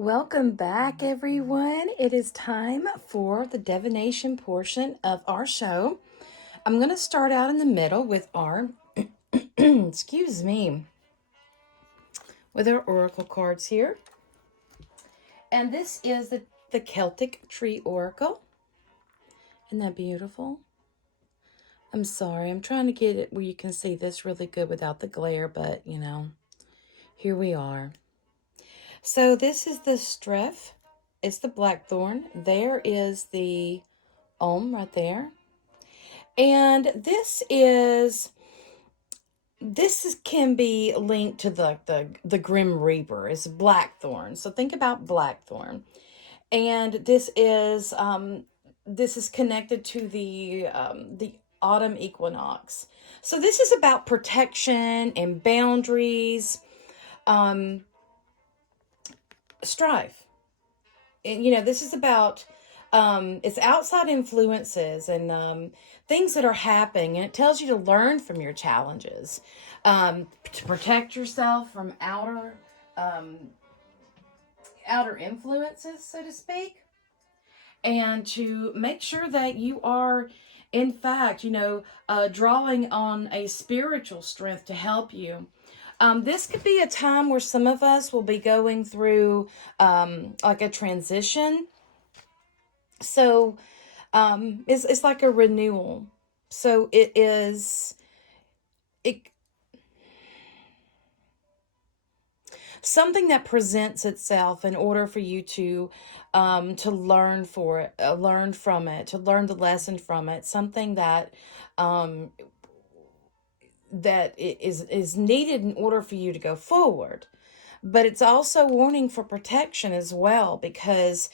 Welcome back, everyone. It is time for the divination portion of our show. I'm going to start out in the middle with our, excuse me, with our oracle cards here. And this is the Celtic Tree Oracle. Isn't that beautiful? I'm sorry, I'm trying to get it where you can see this really good without the glare, but, here we are. So this is the Streph. It's the Blackthorn. There is the Ulm right there. And this can be linked to the Grim Reaper. It's Blackthorn. So think about Blackthorn. And this is connected to the autumn equinox. So this is about protection and boundaries, strife. And, this is about it's outside influences and things that are happening, and it tells you to learn from your challenges, to protect yourself from outer influences, so to speak, and to make sure that you are, in fact, drawing on a spiritual strength to help you. This could be a time where some of us will be going through like a transition. So it's like a renewal. So it something that presents itself in order for you to learn learn from it, to learn the lesson from it. Something that that is needed in order for you to go forward. But it's also warning for protection as well, because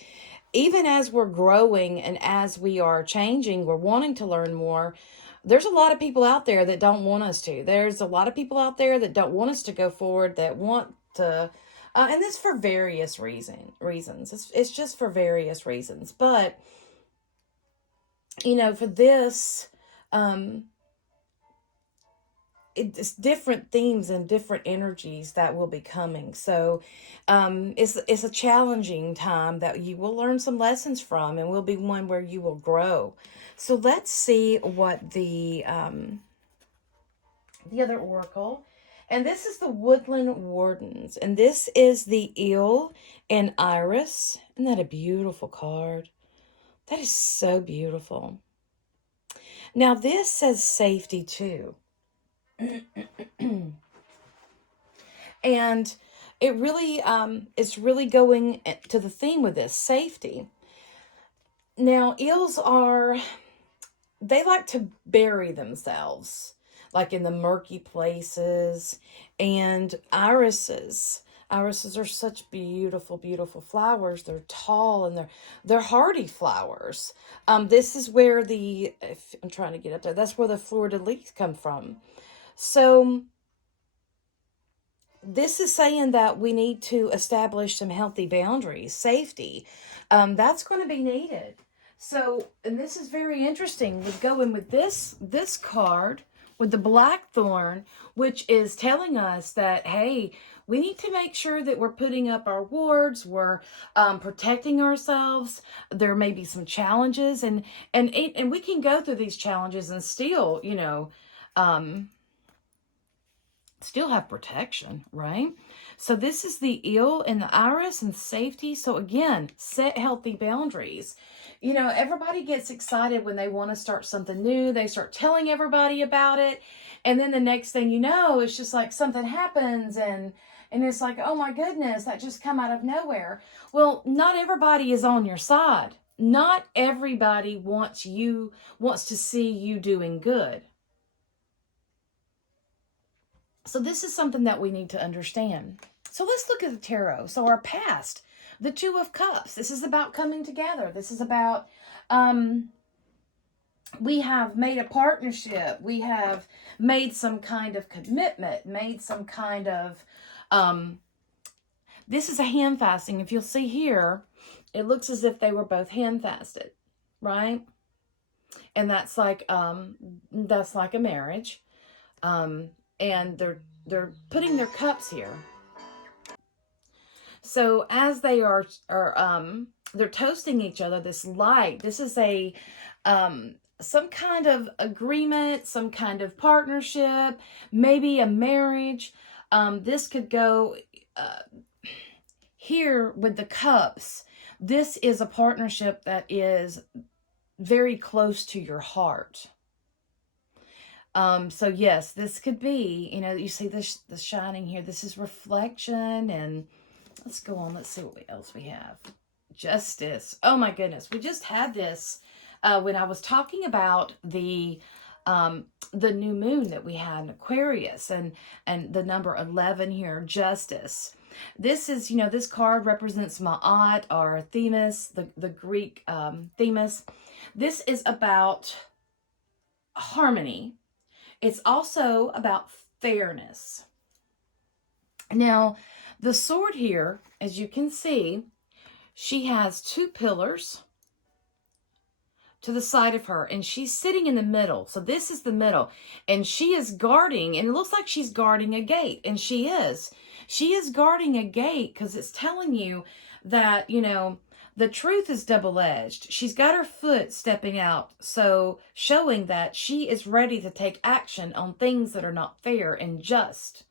even as we're growing and as we are changing, we're wanting to learn more. There's a lot of people out there that don't want us to. There's a lot of people out there that don't want us to go forward, that want to, and this for various reasons. It's just for various reasons. But, for this, it's different themes and different energies that will be coming. So it's a challenging time that you will learn some lessons from, and will be one where you will grow. So let's see what the other oracle. And this is the Woodland Wardens. And this is the Eel and Iris. Isn't that a beautiful card? That is so beautiful. Now this says safety too. And it really it's really going to the theme with this, safety. Now eels they like to bury themselves, like in the murky places. And irises are such beautiful flowers. They're tall and they're hardy flowers. This is where I'm trying to get up there, that's where the fleur-de-lis come from. So this is saying that we need to establish some healthy boundaries, safety. That's going to be needed. So, and this is very interesting. We go in with this card with the Blackthorn, which is telling us that, hey, we need to make sure that we're putting up our wards, we're protecting ourselves. There may be some challenges, and we can go through these challenges and still, still have protection, right? So this is the eel and the iris and safety. So again, set healthy boundaries. Everybody gets excited when they want to start something new. They start telling everybody about it. And then the next thing you know, it's just like something happens and it's like, oh my goodness, that just come out of nowhere. Well, not everybody is on your side. Not everybody wants to see you doing good. So this is something that we need to understand. So let's look at the tarot. So our past, the Two of Cups. This is about coming together. This is about, we have made a partnership. We have made some kind of commitment, made some kind of, this is a hand fasting. If you'll see here, it looks as if they were both hand fasted, right? And that's like a marriage. And they're putting their cups here. So as they are they're toasting each other, this light, this is a some kind of agreement, some kind of partnership, maybe a marriage. This could go here with the cups. This is a partnership that is very close to your heart. So yes, this could be, you see this the shining here. This is reflection, and let's go on. Let's see what else we have. Justice. Oh my goodness, we just had this when I was talking about the new moon that we had in Aquarius, and the number 11 here, justice. This is, this card represents Ma'at or Themis, the Greek Themis. This is about harmony. It's also about fairness. Now, the sword here, as you can see, she has two pillars to the side of her, and she's sitting in the middle. So this is the middle, and she is guarding, and it looks like she's guarding a gate, and she is. She is guarding a gate because it's telling you that, the truth is double-edged. She's got her foot stepping out, so showing that she is ready to take action on things that are not fair and just.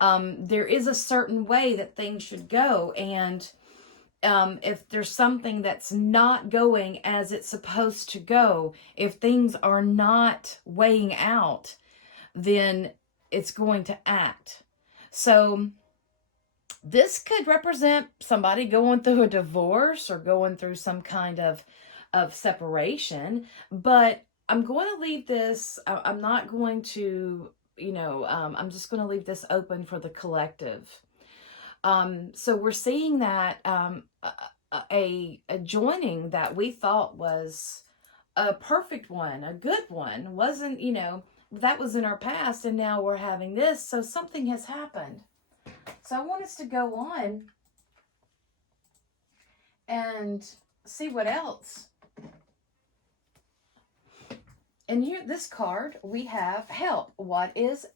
There is a certain way that things should go, and if there's something that's not going as it's supposed to go, if things are not weighing out, then it's going to act. So this could represent somebody going through a divorce or going through some kind of separation. But I'm going to leave this, I'm not going to, I'm just going to leave this open for the collective. So we're seeing that a joining that we thought was a perfect one, a good one, wasn't, that was in our past, and now we're having this. So something has happened. So I want us to go on and see what else. And here, this card, we have help. What is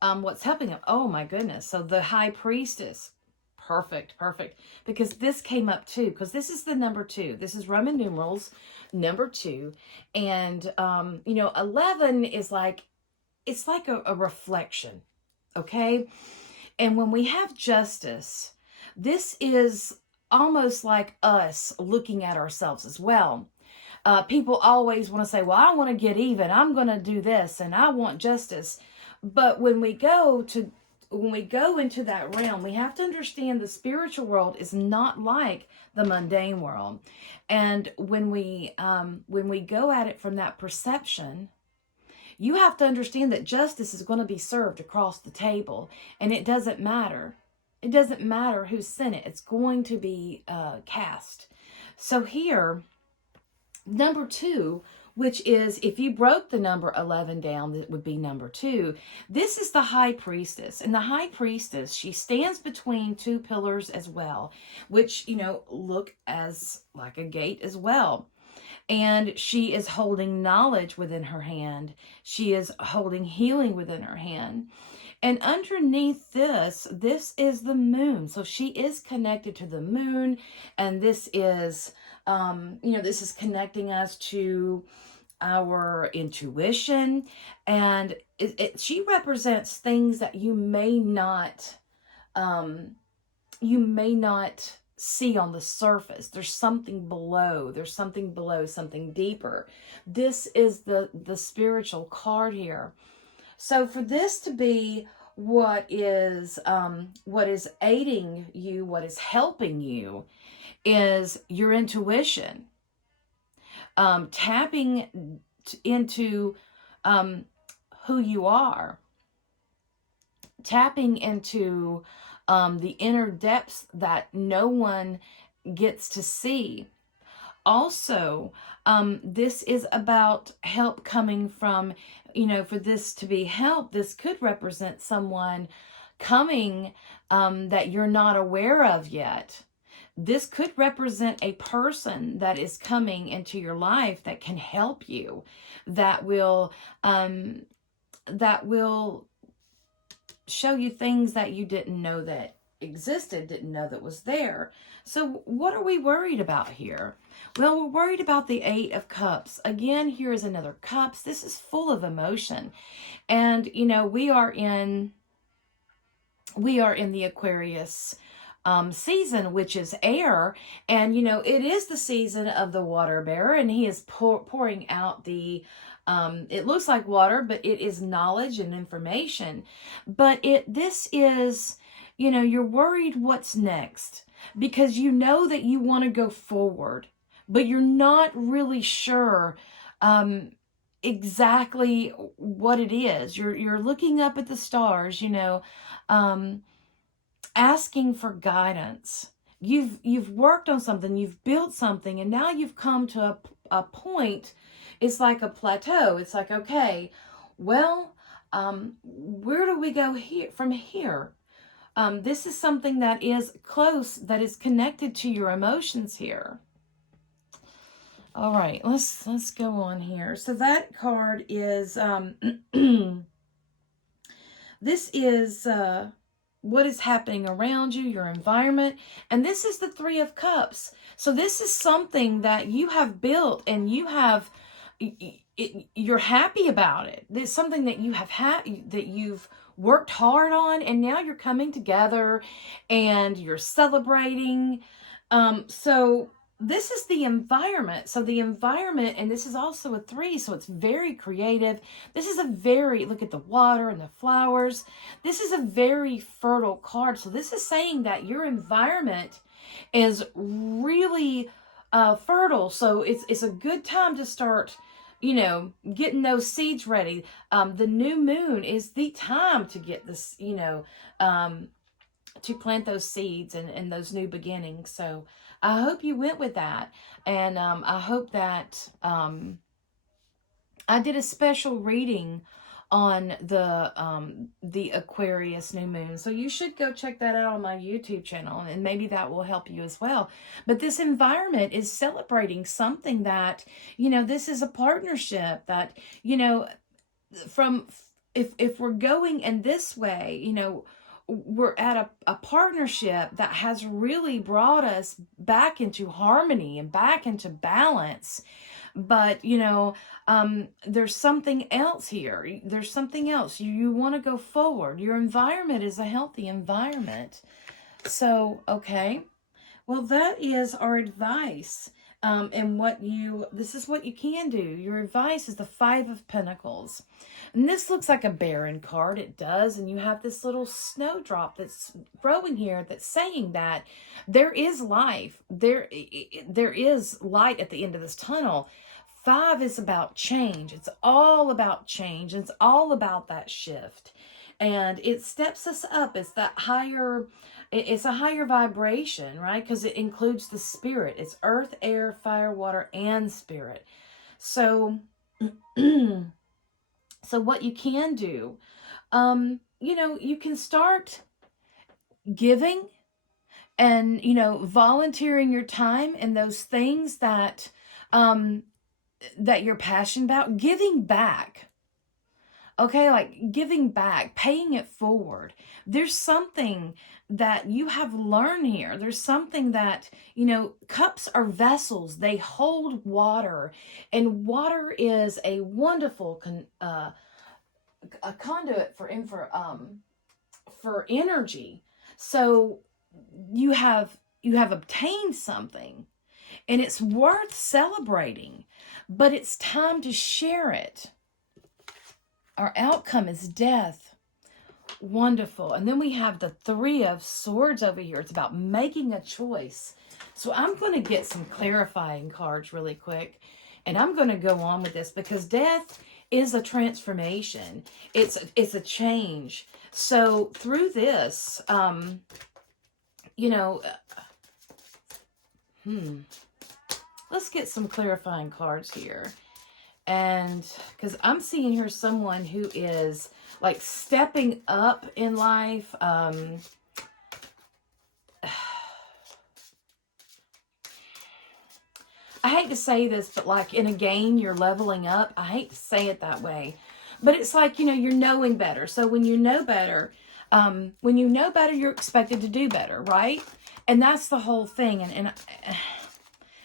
what's helping him? Oh my goodness. So the High Priestess. Perfect. Because this came up too, because this is the number 2. This is Roman numerals, number 2. And 11 is like, it's like a reflection. Okay. And when we have justice, this is almost like us looking at ourselves as well. People always want to say, well, I want to get even. I'm going to do this and I want justice. But when we go into that realm, we have to understand the spiritual world is not like the mundane world. And when we go at it from that perception, you have to understand that justice is going to be served across the table, and it doesn't matter. It doesn't matter who sent it. It's going to be cast. So here, number 2, which is, if you broke the number 11 down, that would be number 2. This is the High Priestess. And the High Priestess, she stands between 2 pillars as well, which, look as like a gate as well. And she is holding knowledge within her hand. She is holding healing within her hand. And underneath this is the moon. So she is connected to the moon. And this is, this is connecting us to our intuition. And she represents things that you may not see on the surface. There's something below, something deeper. This is the spiritual card here. So for this to be what is aiding you, what is helping you, is your intuition. Tapping into who you are. Tapping into the inner depths that no one gets to see. Also, this is about help coming from, for this to be help, this could represent someone coming that you're not aware of yet. This could represent a person that is coming into your life that can help you, that will show you things that you didn't know that existed, didn't know that was there. So what are we worried about here? Well, we're worried about the Eight of Cups. Again, here is another cups. This is full of emotion. And, you know, we are in the Aquarius season, which is air. And, you know, it is the season of the water bearer, and he is pouring out the, it looks like water, but it is knowledge and information. But this is, you know, you're worried what's next, because you know that you want to go forward, but you're not really sure exactly what it is. You're looking up at the stars, you know, asking for guidance. You've worked on something, you've built something, and now you've come to a point. It's like a plateau. It's like, okay, well, where do we go from here? This is something that is close, that is connected to your emotions here. All right, let's go on here. So that card is this is what is happening around you, your environment, and this is the Three of Cups. So this is something that you have built, and you're happy about it. It's something that you have that you've worked hard on, and now you're coming together and you're celebrating. So this is the environment. So the environment, and this is also a 3, so it's very creative. This is look at the water and the flowers. This is a very fertile card. So this is saying that your environment is really fertile. So it's a good time to start, you know, getting those seeds ready. The new moon is the time to get this, you know, to plant those seeds and those new beginnings. So I hope you went with that. And I hope that I did a special reading on the Aquarius new moon. So you should go check that out on my YouTube channel, and maybe that will help you as well. But this environment is celebrating something that, you know, this is a partnership that, you know, if we're going in this way, you know, we're at a partnership that has really brought us back into harmony and back into balance. But, you know, there's something else here. There's something else. You want to go forward. Your environment is a healthy environment. So, okay. Well, that is our advice. And this is what you can do. Your advice is the Five of Pentacles. And this looks like a barren card. It does. And you have this little snowdrop that's growing here that's saying that there is life. There is light at the end of this tunnel. 5 is about change. It's all about change. It's all about that shift. And it steps us up. It's that higher... It's a higher vibration, right? Because it includes the spirit. It's earth, air, fire, water, and spirit. So, so what you can do, you know, you can start giving and, you know, volunteering your time in those things that, that you're passionate about, giving back. Okay, like giving back, paying it forward. There's something that you have learned here. There's something that, you know, cups are vessels. They hold water, and water is a wonderful a conduit for energy. So you have obtained something, and it's worth celebrating, but it's time to share it. Our outcome is death. Wonderful. And then we have the Three of Swords over here. It's about making a choice. So I'm going to get some clarifying cards really quick. And I'm going to go on with this because death is a transformation. It's a change. So through this, you know, let's get some clarifying cards here. And because I'm seeing here someone who is like stepping up in life. I hate to say this, but like in a game, you're leveling up. I hate to say it that way, but it's like, you know, you're knowing better. So when you know better, When you know better, you're expected to do better, right? And that's the whole thing.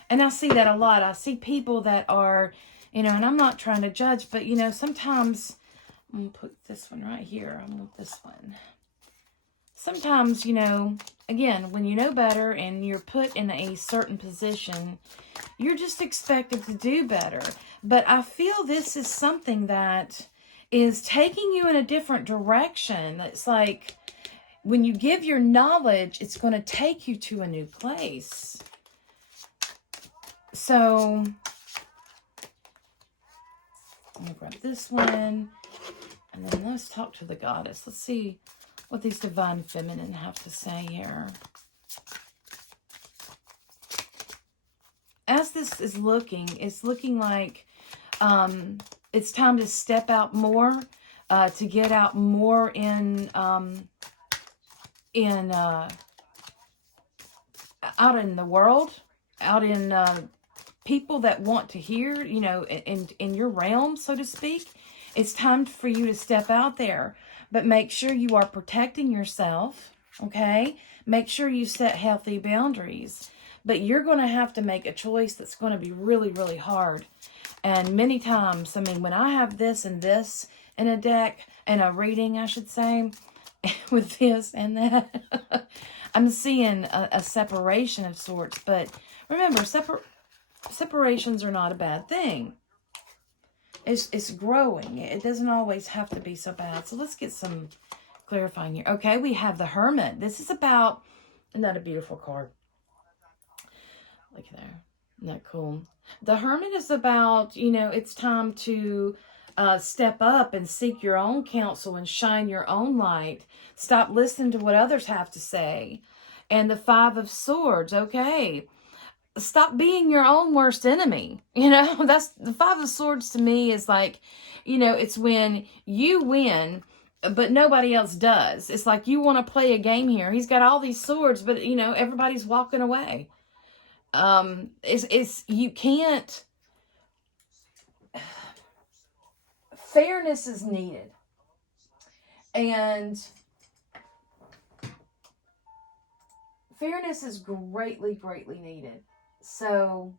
And I see that a lot. I see people that are, and I'm not trying to judge, but, sometimes, I'm going to put this one right here. I want this one. Sometimes, again, when you know better and you're put in a certain position, you're just expected to do better. But I feel this is something that is taking you in a different direction. It's like when you give your knowledge, it's going to take you to a new place. So I'm going to grab this one. And then let's talk to the goddess. Let's see what these divine feminine have to say here. As this is looking, it's looking like it's time to step out more, to get out more in out in the world, out in people that want to hear, in your realm, so to speak. It's time for you to step out there, but make sure you are protecting yourself, okay? Make sure you set healthy boundaries, but you're going to have to make a choice that's going to be really, really hard. And many times, when I have this and this in a deck, and a reading, I should say, with this and that, I'm seeing a separation of sorts. But remember, separations are not a bad thing. It's growing. It doesn't always have to be so bad. So let's get some clarifying here. Okay, we have the Hermit. This is about, isn't that a beautiful card? Look there. Isn't that cool? The Hermit is about, it's time to step up and seek your own counsel and shine your own light. Stop listening to what others have to say. And the Five of Swords, okay. Stop being your own worst enemy. That's the Five of Swords to me is like, it's when you win, but nobody else does. It's like you want to play a game here. He's got all these swords, but everybody's walking away. It's you can't. Fairness is needed, and fairness is greatly, greatly needed. So,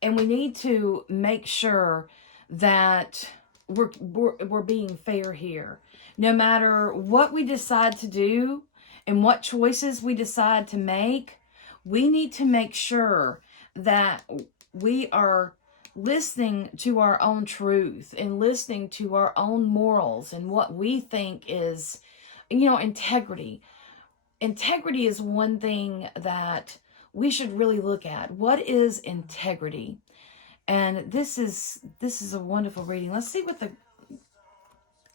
and we need to make sure that we're being fair here. No matter what we decide to do and what choices we decide to make, we need to make sure that we are listening to our own truth and listening to our own morals and what we think is, integrity. Integrity is one thing that we should really look at. What is integrity? And this is a wonderful reading. Let's see what the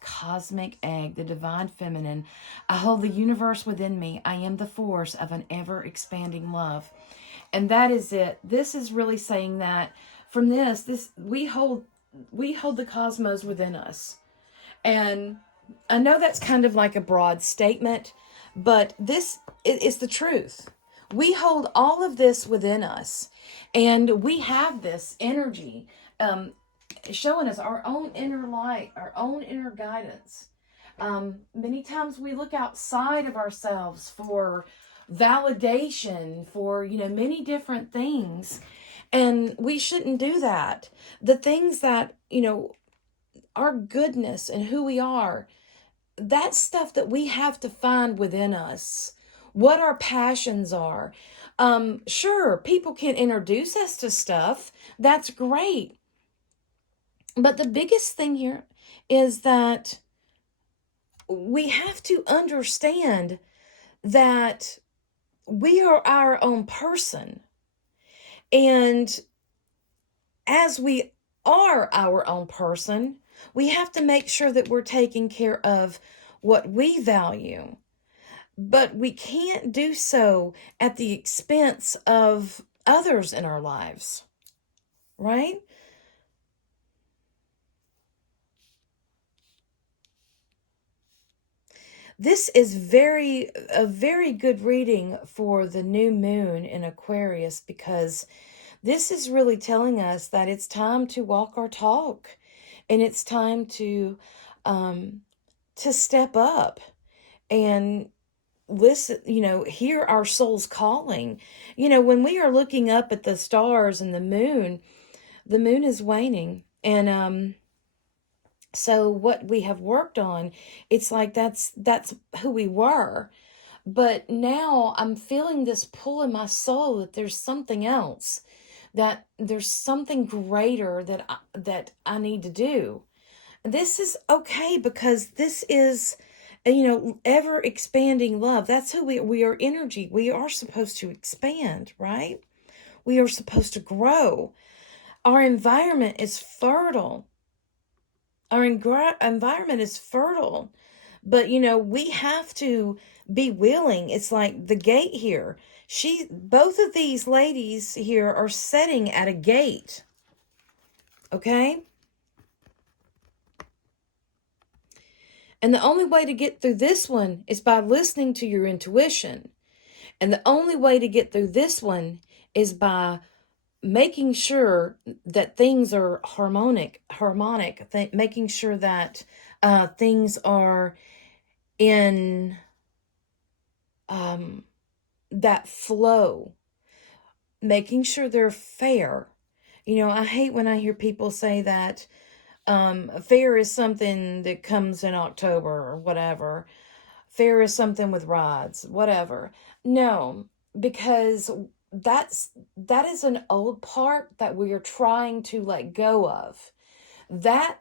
cosmic egg, the divine feminine. I hold the universe within me. I am the force of an ever-expanding love. And that is it. This is really saying that from this we hold the cosmos within us. And I know that's kind of like a broad statement, but this is the truth. We hold all of this within us, and we have this energy showing us our own inner light, our own inner guidance. Many times we look outside of ourselves for validation, for, many different things, and we shouldn't do that. The things that, our goodness and who we are, that's stuff that we have to find within us. What our passions are. Sure, people can introduce us to stuff. That's great. But the biggest thing here is that we have to understand that we are our own person. And as we are our own person, we have to make sure that we're taking care of what we value. But we can't do so at the expense of others in our lives, right? This is a very good reading for the new moon in Aquarius, because This is really telling us that it's time to walk our talk, and it's time to step up and listen, hear our soul's calling. When we are looking up at the stars and the moon is waning. And so what we have worked on, it's like that's who we were. But now I'm feeling this pull in my soul that there's something else, that there's something greater that I need to do. This is okay, because this is, ever expanding love. That's who we are. Energy. We are supposed to expand, right? We are supposed to grow. Our environment is fertile. Our environment is fertile. But, we have to be willing. It's like the gate here. Both of these ladies here are sitting at a gate. Okay? And the only way to get through this one is by listening to your intuition. And the only way to get through this one is by making sure that things are harmonic, making sure that things are in that flow, making sure they're fair. I hate when I hear people say that fair is something that comes in October or whatever. Fair is something with rods, whatever. No, because that is an old part that we are trying to let go of.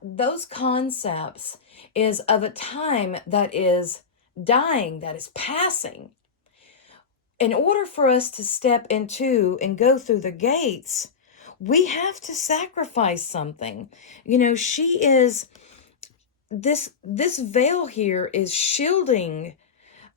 Those concepts is of a time that is dying, that is passing. In order for us to step into and go through the gates, we have to sacrifice something. This veil here is shielding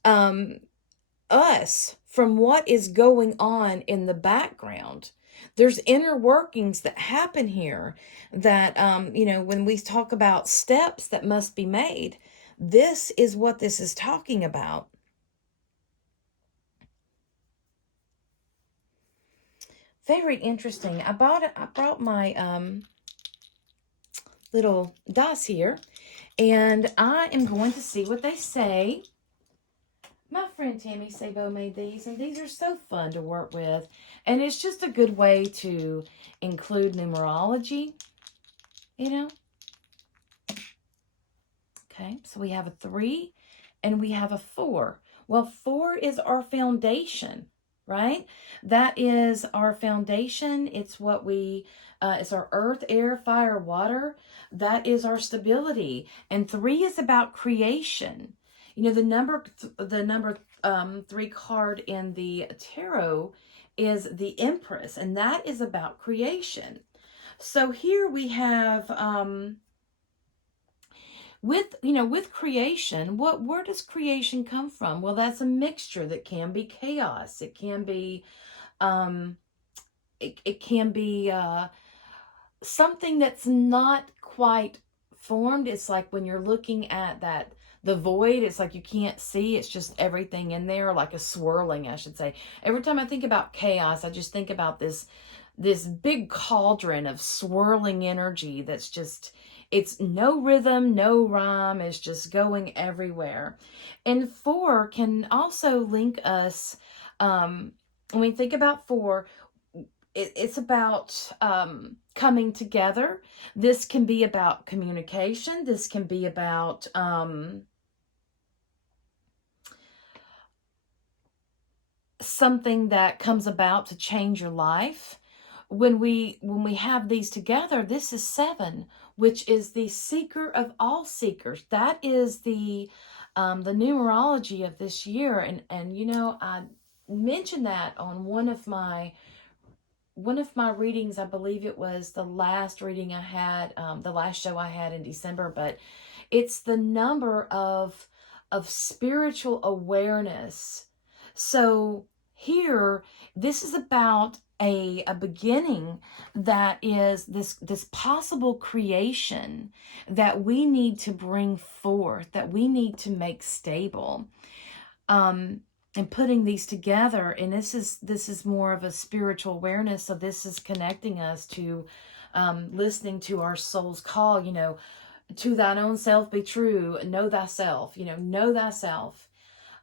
us from what is going on in the background. There's inner workings that happen here that, when we talk about steps that must be made, this is what this is talking about. Very interesting. I brought my little dice here, and I am going to see what they say. My friend Tammy Sabo made these, and these are so fun to work with. And it's just a good way to include numerology, Okay, so we have a 3 and we have a 4. Well, 4 is our foundation, right? That is our foundation. It's what it's our earth, air, fire, water. That is our stability. And 3 is about creation. The number 3 card in the tarot is the Empress, and that is about creation. So here we have, with creation, where does creation come from? Well, that's a mixture that can be chaos. It can be, it can be something that's not quite formed. It's like when you're looking at the void, it's like you can't see. It's just everything in there, like a swirling, I should say. Every time I think about chaos, I just think about this big cauldron of swirling energy that's just, it's no rhythm, no rhyme. It's just going everywhere. And 4 can also link us, when we think about 4, it's about coming together. This can be about communication. This can be about something that comes about to change your life. When we have these together, this is 7, which is the seeker of all seekers. That is the numerology of this year. And I mentioned that on one of my readings. I believe it was the last reading I had, the last show I had in December, but it's the number of spiritual awareness. So here, this is about a beginning that is this possible creation that we need to bring forth, that we need to make stable. and putting these together. And this is more of a spiritual awareness. So this is connecting us to listening to our soul's call, to thine own self be true, know thyself, know thyself.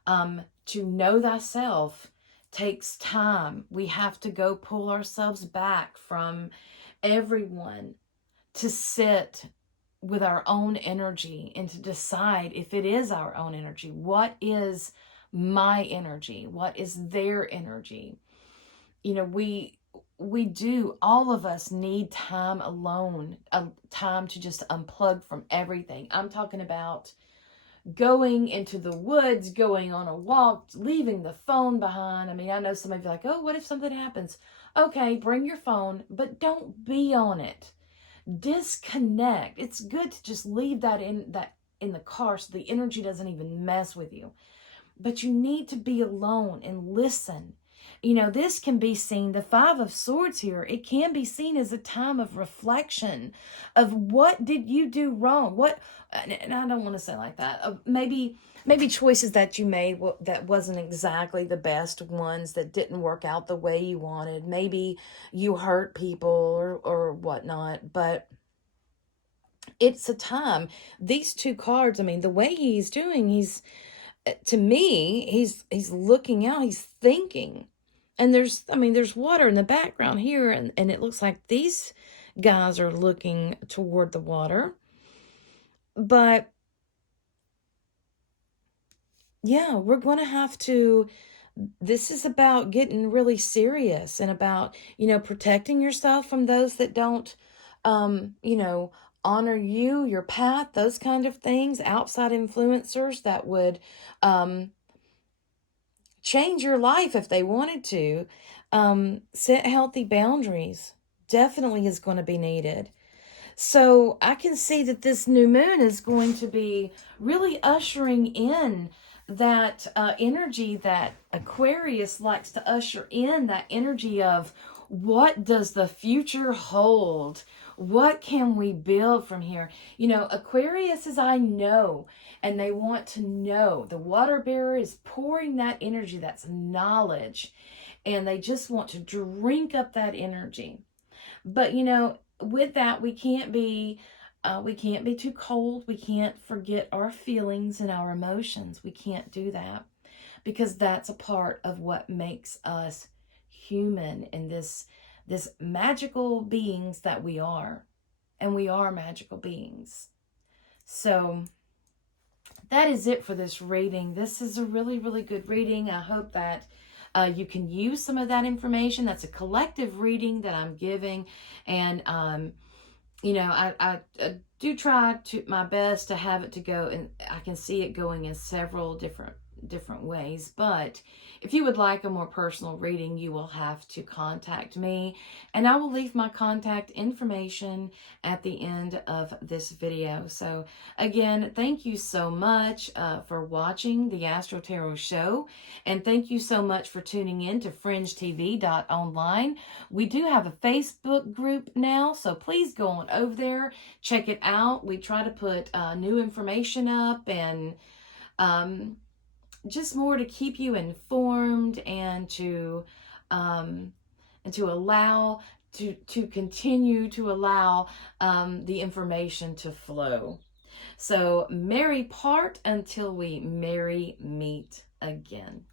To know thyself takes time. We have to go pull ourselves back from everyone to sit with our own energy and to decide if it is our own energy. What is my energy? What is their energy? We do, all of us need time alone, time to just unplug from everything. I'm talking about going into the woods, going on a walk, leaving the phone behind. I mean, I know some of you are like, oh, what if something happens? Okay, bring your phone, but don't be on it. Disconnect. It's good to just leave that in the car so the energy doesn't even mess with you. But you need to be alone and listen. This can be seen, the Five of Swords here, it can be seen as a time of reflection of what did you do wrong? And I don't want to say like that. Maybe choices that you made that wasn't exactly the best ones, that didn't work out the way you wanted. Maybe you hurt people or whatnot, but it's a time. These two cards, I mean, the way he's doing, to me, he's looking out, he's thinking. And there's water in the background here, and it looks like these guys are looking toward the water. But yeah, we're going to have to, this is about getting really serious and about, protecting yourself from those that don't, honor you, your path, those kind of things, outside influencers that would, change your life if they wanted to. Set healthy boundaries definitely is going to be needed. So I can see that this new moon is going to be really ushering in that energy that Aquarius likes to usher in, that energy of what does the future hold? What can we build from here? Aquarius is I know, and they want to know. The water bearer is pouring that energy, that's knowledge, and they just want to drink up that energy. But with that, we can't be too cold. We can't forget our feelings and our emotions. We can't do that, because that's a part of what makes us human in this magical beings that we are. And we are magical beings. So that is it for this reading. This is a really, really good reading. I hope that you can use some of that information. That's a collective reading that I'm giving. And, I do try to my best to have it to go, and I can see it going in several different ways. But if you would like a more personal reading, you will have to contact me, and I will leave my contact information at the end of this video. So again, thank you so much for watching the Astro Tarot show, and thank you so much for tuning in to fringetv.online. We do have a Facebook group now, so please go on over there, check it out. We try to put new information up, and just more to keep you informed, and to allow to continue to allow the information to flow. So merry part until we merry meet again.